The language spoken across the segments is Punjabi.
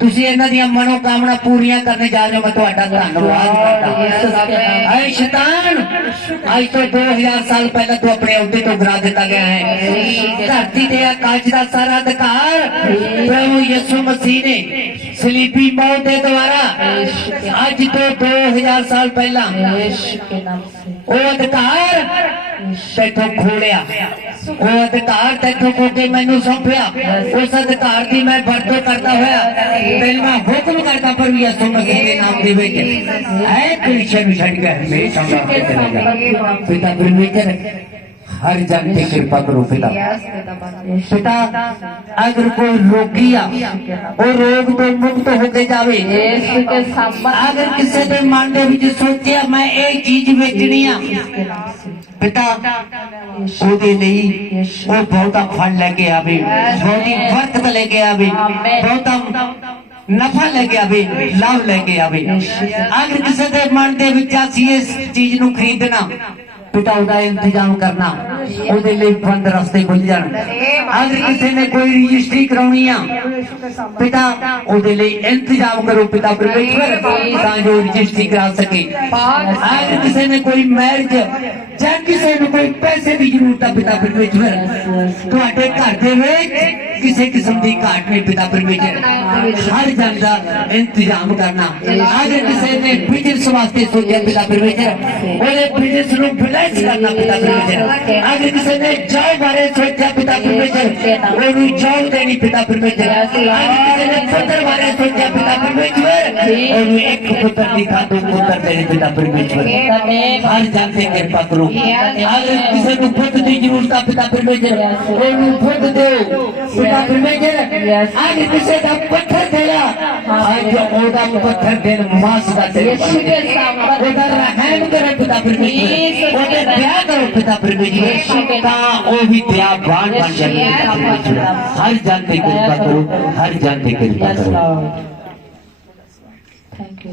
ਤੁਸੀਂ ਇਹਨਾਂ ਦੀਆਂ ਮਨੋ ਕਾਮਨਾ ਪੂਰੀਆਂ ਕਰਨ ਜਾ ਰਹੇ ਹੋ ਮੈਂ ਤੁਹਾਡਾ ਧੰਨਵਾਦ ਕਰਦਾ। ਐ ਸ਼ੈਤਾਨ ਅੱਜ ਤੋਂ 2000 ਸਾਲ ਪਹਿਲਾਂ ਤੂੰ ਆਪਣੇ ਅਹੁਦੇ ਤੋਂ ਗਿਰਾ ਦਿੱਤਾ ਗਿਆ ਹੈ। ਧਰਤੀ ਤੇ ਆਕਾਸ਼ ਦਾ ਸਾਰਾ ਅਧਿਕਾਰ ਪ੍ਰਭੂ ਯਿਸੂ ਮਸੀਹ ਨੇ। سلیپی موت ہے تمہارا آج تو دو ہزار سال پہلا۔ او ادھکار تیتو کھوڑیا او ادھکار تیتو کھوڑے میں نو سمپیا اس ادھکار دی میں بڑھتو کرتا ہویا۔ دل میں حکم کرتا پر بھی اس تو مزید کے نام دی ہوئے اے پیچھے بھی چھڑ گئے، میرے سمجھا پیتا برمیتر ہے ਜਨ ਤੇ ਕਿਰਪਾ ਕਰੋ ਪਿਤਾ ਪਿਤਾ ਅਗਰ ਕੋਈ ਰੋਗੀ ਆ ਉਹ ਰੋਗ ਤੋਂ ਮੁਕਤ ਹੋ ਕੇ ਜਾਵੇ ਅਗਰ ਕਿਸੇ ਦੇ ਮਨ ਦੇ ਵਿੱਚ ਸੋਚਿਆ ਮੈਂ ਇਹ ਚੀਜ਼ ਵੇਚਣੀ ਆ ਪਿਤਾ ਉਹਦੇ ਲਈ ਉਹ ਬਹੁਤਾ ਫਲ ਲੈ ਕੇ ਆਵੇ ਬਹੁਤੀ ਬਰਕਤ ਲੈ ਕੇ ਆਵੇ ਬਹੁਤਾ ਨਫਾ ਲੈ ਕੇ ਆਵੇ ਲਾਭ ਲੈ ਕੇ ਆਵੇ ਅਗਰ ਕਿਸੇ ਦੇ ਮਨ ਦੇ ਵਿੱਚ ਅਸੀਂ ਇਸ ਚੀਜ਼ ਨੂੰ ਖਰੀਦਣਾ ਪਿਤਾ ਉਹਦਾ ਇੰਤਜ਼ਾਮ ਕਰਨਾ, ਉਹਦੇ ਲਈ ਬੰਦ ਰਸਤੇ ਖੁੱਲ ਜਾਣ। ਅਗਰ ਕਿਸੇ ਨੇ ਕੋਈ ਰਜਿਸਟਰੀ ਕਰਾਉਣੀ ਆ, ਪਿਤਾ ਉਹਦੇ ਲਈ ਇੰਤਜ਼ਾਮ ਕਰੋ, ਪਿਤਾ ਪਰਮੇਸ਼ਵਰ, ਤਾਂ ਜੋ ਰਜਿਸਟਰੀ ਕਰਾ ਸਕੇ। ਅਗਰ ਕਿਸੇ ਨੇ ਕੋਈ ਮੈਰਿਜ ਜਾਂ ਕਿਸੇ ਨੂੰ ਕੋਈ ਪੈਸੇ ਦੀ ਜ਼ਰੂਰਤ ਆ, ਪਿਤਾ ਪਰਮੇਸ਼ਵਰ, ਤੁਹਾਡੇ ਘਰ ਦੇ ਵਿੱਚ کسی قسم دی کاٹ میں پتا پرمیٹر ہر جاندہ دا انتظام کرنا۔ اگر کسی نے بجنس واسطے سوچے پتا پرمیٹر انہیں پیجر سنو بلیس کرنا پتا پرمیٹر اگر کسی نے جائے بارے سوچے پتا پرمیٹر انہیں جاؤ دینی پتا پرمیٹر اگر کسی نے پتر بارے سوچے پتا پرمیٹر انہیں ایک پتر دی کھا دو پتر دینی پتا پرمیٹر ہر جاندے سے کرپا کرو۔ اگر کسی نے پتر دی ضرورت پتا پرمیٹر انہیں پتر دو۔ پتھر دا او دا رحم کرے او دیا کرو خدا فرمائیں تا او دیا بن ہر جان کرپا کرو ہر جان کرپا کرو تھینک یو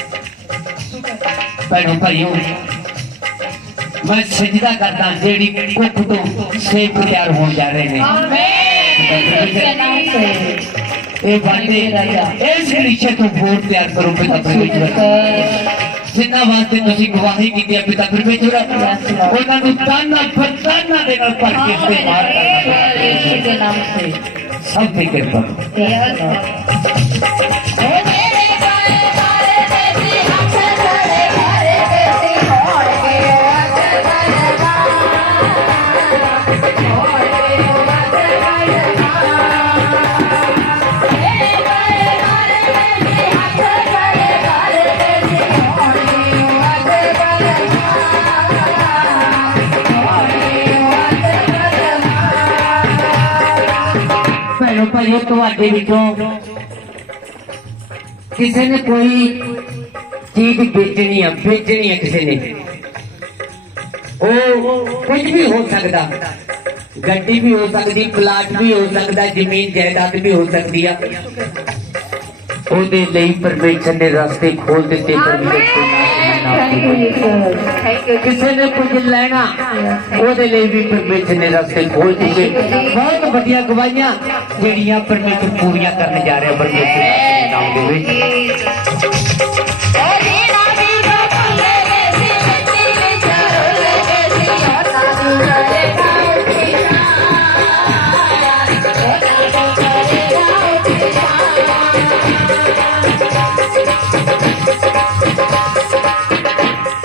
ਭੈਣੋ ਭਾਈਓ ਮੈਂ ਸਜਦਾ ਕਰਦਾ ਜਿਹੜੀ ਕੁੱਖ ਤੋਂ ਸੇਵ ਤਿਆਰ ਹੋਣ ਜਾ ਰਹੇ ਨੇ। ਇਹ ਬਾਤੇ ਇਸ ਰਿਸ਼ਤੇ ਤੋਂ ਵੋਟ ਤਿਆਰ ਕਰੋ ਪਿਤਾ ਪਰਮੇਸ਼ਵਰ। ਜਿੰਨਾ ਵਾਸਤੇ ਤੁਸੀਂ ਗਵਾਹੀ ਕੀਤੀ ਹੈ ਪਿਤਾ ਪਰਮੇਸ਼ਵਰ ਉਹਨਾਂ ਨੂੰ ਤਾਨਾ ਫਤਾਨਾ ਦੇ ਨਾਲ ਭਰ ਕੇ ਇਸਤੇਮਾਲ ਕਰਨਾ ਸਭ ਤੇ ਕਿਰਪਾ। ਭੈਣੋ ਭਾਈਓ ਤੁਹਾਡੇ ਵਿੱਚੋਂ ਕਿਸੇ ਨੇ ਕੋਈ ਚੀਜ਼ ਵੇਚਣੀ ਆ ਵੇਚਣੀ ਆ ਕਿਸੇ ਨੇ। ਉਹ ਕੁਝ ਵੀ ਹੋ ਸਕਦਾ। ਗੱਡੀ ਵੀ ਹੋ ਸਕਦੀ ਪਲਾਟ ਵੀ ਹੋ ਸਕਦਾ ਜ਼ਮੀਨ ਜਾਇਦਾਦ ਵੀ ਹੋ ਸਕਦੀ ਆ। ਉਹਦੇ ਲਈ ਪਰਮੇਸ਼ਰ ਨੇ ਰਸਤੇ ਖੋਲ ਦਿੱਤੇ ਪਰਮੇਸ਼ਰ کسی نے کچھ لینا وہ بھی پرمیشن راستے کھول بہت وڈیا گواہیاں جہیا پرمیشن پوریا کرنے جا رہے پرمیشن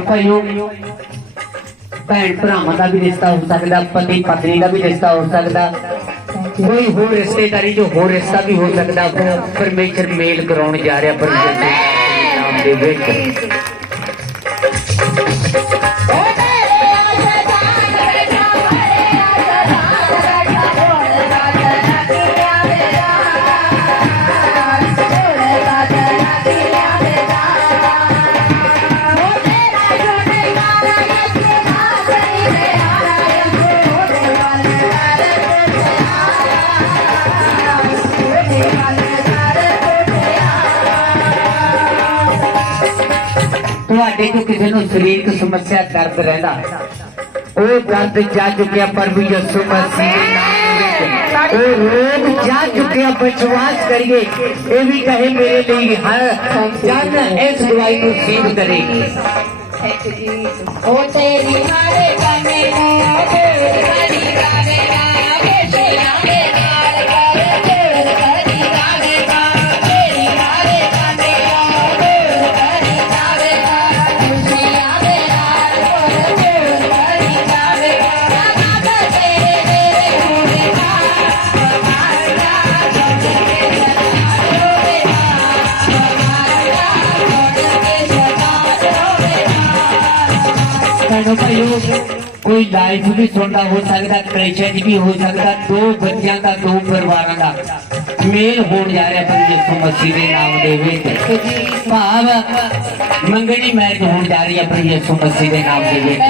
ਭੈਣੋ ਭਾਈਓ, ਭੈਣ ਭਰਾਵਾਂ ਦਾ ਵੀ ਰਿਸ਼ਤਾ ਹੋ ਸਕਦਾ, ਪਤੀ ਪਤਨੀ ਦਾ ਵੀ ਰਿਸ਼ਤਾ ਹੋ ਸਕਦਾ। ਕੋਈ ਹੋਰ ਰਿਸ਼ਤੇਦਾਰੀ ਜੋ ਹੋਰ ਰਿਸ਼ਤਾ ਵੀ ਹੋ ਸਕਦਾ ਪਰਮੇਸ਼ਰ ਮੇਲ ਕਰਾਉਣ ਜਾ ਰਿਹਾ ਪਰਮੇਸ਼ਰ ਦੇ ਨਾਮ ਦੇ ਵਿੱਚ। ਤੁਹਾਡੇ ਤੋਂ ਕਿਸੇ ਨੂੰ ਸਰੀਰਕ ਸਮੱਸਿਆ, ਦਰਦ ਰਹਿੰਦਾ ਉਹ ਦਰਦ ਜਾ ਚੁੱਕਿਆ ਪ੍ਰਭੂ ਯਿਸੂ ਮਸੀਹ ਦੇ ਨਾਮ ਵਿੱਚ। ਉਹ ਰੋਗ ਜਾ ਚੁੱਕਿਆ ਵਿਸ਼ਵਾਸ ਕਰੀਏ। ਇਹ ਵੀ ਕਹੇ ਮੇਰੇ ਲਈ ਹਰ ਜਨ ਇਸ ਦਵਾਈ ਨੂੰ ਸੀਧ ਕਰੇ ਓ ਤੇਰੀ ਹਾਰੇ ਕਨੇ ਨਾ ਭੈਣੋ ਕੋਈ ਲਾਈਫ ਵੀ ਤੁਹਾਡਾ ਹੋ ਸਕਦਾ ਕ੍ਰਿਸ਼ਨ ਵੀ ਹੋ ਸਕਦਾ, ਦੋ ਬੱਚਿਆਂ ਦਾ, ਦੋ ਪਰਿਵਾਰਾਂ ਦਾ। ਮੇਲ ਹੋਣ ਜਾ ਰਿਹਾ ਪਰ ਯਿਸੂ ਮਸੀਹ ਦੇ ਨਾਮ ਦੇ ਵਿੱਚ। ਭਾਵ ਮੰਗਣੀ ਮੈਰਿਜ ਹੋਣ ਜਾ ਰਹੀ ਹੈ ਪਰ ਯਿਸੂ ਮਸੀਹ ਦੇ ਨਾਮ ਦੇ ਵਿੱਚ।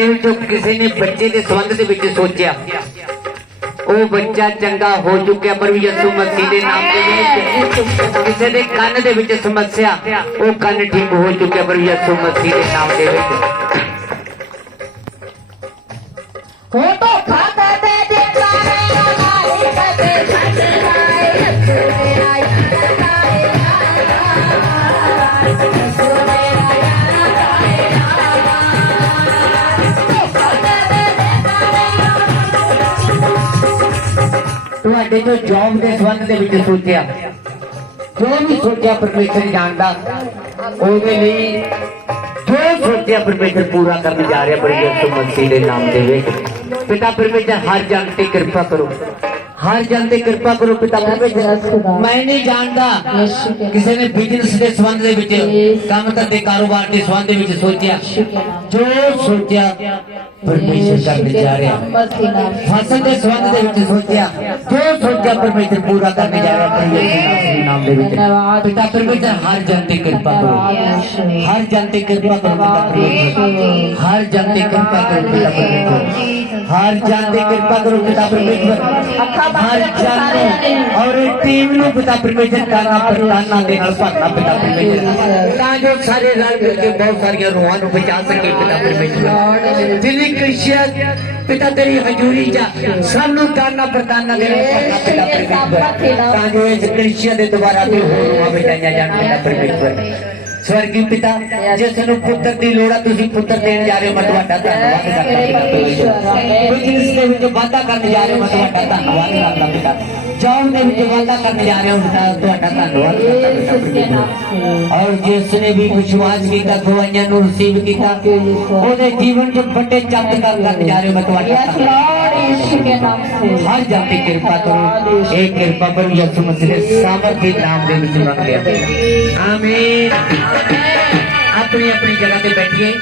ਤੁਹਾਡੇ ਵਿੱਚੋਂ ਕਿਸੇ ਨੇ ਬੱਚੇ ਦੇ ਸੰਬੰਧ ਦੇ ਵਿੱਚ ਸੋਚਿਆ। ਉਹ ਬੱਚਾ ਚੰਗਾ ਹੋ ਚੁੱਕਿਆ, ਪਰ ਵੀ ਯਿਸੂ ਮਸੀਹ ਦੇ ਨਾਮ ਦੇ ਵਿੱਚ ਕਿਸੇ ਦੇ ਕੰਨ ਦੇ ਵਿੱਚ ਸਮੱਸਿਆ, ਉਹ ਕੰਨ ਠੀਕ ਹੋ ਚੁੱਕਿਆ, ਪਰ ਵੀ ਯਿਸੂ ਮਸੀਹ ਦੇ ਨਾਮ ਦੇ ਵਿੱਚ। ਫੋਟੋ ਖਾਤਾ ਤੁਹਾਡੇ ਜੋ ਜੌਬ ਦੇ ਸੰਬੰਧ ਦੇ ਵਿੱਚ ਸੋਚਿਆ। ਜੋ ਵੀ ਸੋਚਿਆ ਪਰਮੇਸ਼ਰ ਜਾਣਦਾ, ਉਹਦੇ ਲਈ ਜੋ ਸੋਚਿਆ ਪਰਮੇਸ਼ਰ ਪੂਰਾ ਕਰਨ ਜਾ ਰਿਹਾ ਪਰ ਯਿਸੂ ਦੇ ਨਾਮ ਦੇ ਵਿੱਚ। ਪਿਤਾ ਪਰਮੇਸ਼ਰ, ਹਰ ਜਨ ਤੇ ਕਿਰਪਾ ਕਰੋ। ہر جلدی کرپا کرو پتا میں نہیں جانتا کسی نے بزنس دے سبند دے کام کردے کاروبار دے سبند دے سوچیا۔ جو سوچیا پرمیشر کر بیچاریا فصل دے سبند دے وچ سوچیا۔ جو سوچیا پرمیشر پورا کرنے جا رہا پرمیشر پتا پرمیشر ہر جلدی کرپا کرو۔ ہر جلدی کرپا کرو ہر جلدی کرپا کرو پتا پرمیشر ہر جاتے کرپا کرو پتا پرمیشور ہر جاتے اور ٹیم نو پتا پرمیشور کانا پرتانا دے نال پاکنا پتا پرمیشور تاں سارے رنگ کے بہت ساری روحاں بچا سکے پتا پرمیشور دلی کشیت، پتا تیری حجوری جا سب نو کانا پرتانا دے نال پاکنا پتا پرمیشور تاں جو اس کشیت دوبارہ دے ہو روحاں بچایا جان پتا پرمیشور ਹਜ਼ੂਰੀ ਜਾ ਸਭ ਨੂੰ ਦਾਨਾ ਪ੍ਰਤਾਨਾ ਦੇ ਨਾਲ ਭਰਨਾ ਪਿਤਾ ਪਰਮੇਸ਼ਰ ਤਾਂ ਜੋ ਇਸ ਕ੍ਰਿਸ਼ੀਅਨ ਦੇ ਦੁਆਰਾ ਤੇ ਹੋਰ ਰੂਹਾਂ ਬਚਾਈਆਂ ਜਾਣ ਪਿਤਾ ਪਰਮੇਸ਼ਰ ਸਵਰਗੀ ਪਿਤਾ ਜਿਸ ਨੂੰ ਪੁੱਤਰ ਦੀ ਲੋੜ ਆ ਤੁਸੀਂ ਪੁੱਤਰ ਦੇਣ ਜਾ ਰਹੇ ਹੋ ਮੈਂ ਤੁਹਾਡਾ ਧੰਨਵਾਦ ਕਰਦਾ ਪਿਤਾ ਪਰਮੇਸ਼ਰ ਬਿਜ਼ਨਸ ਦੇ ਵਿੱਚ ਵਾਧਾ ਕਰਨ ਜਾ ਰਹੇ ਹੋ ਮੈਂ ਤੁਹਾਡਾ ਧੰਨਵਾਦ ਕਰਦਾ ਪਿਤਾ ਜੌਬ ਦੇ ਵਿੱਚ ਵਾਧਾ ਕਰਨ ਜਾ ਰਹੇ ਹੋ ਪਿਤਾ ਤੁਹਾਡਾ ਧੰਨਵਾਦ ਕਰਦਾ ਪਿਤਾ ਪਰਮੇਸ਼ਰ ਔਰ ਜਿਸ ਨੇ ਵੀ ਵਿਸ਼ਵਾਸ ਕੀਤਾ ਦਵਾਈਆਂ ਨੂੰ ਰਿਸੀਵ ਕੀਤਾ ਉਹਦੇ ਜੀਵਨ 'ਚ ਵੱਡੇ ਚਮਤਕਾਰ ਕਰਨ ਜਾ ਰਹੇ ਹੋ ਮੈਂ ਤੁਹਾਡਾ ਯਸ ਧੰਨਵਾਦ ہر جاتی کرپا کرو اے کرپا کرو یسو مسیح سامر کے نام دے وچ رکھ لیا۔ آمین۔ اپنی اپنی جگہ پہ بیٹھیے۔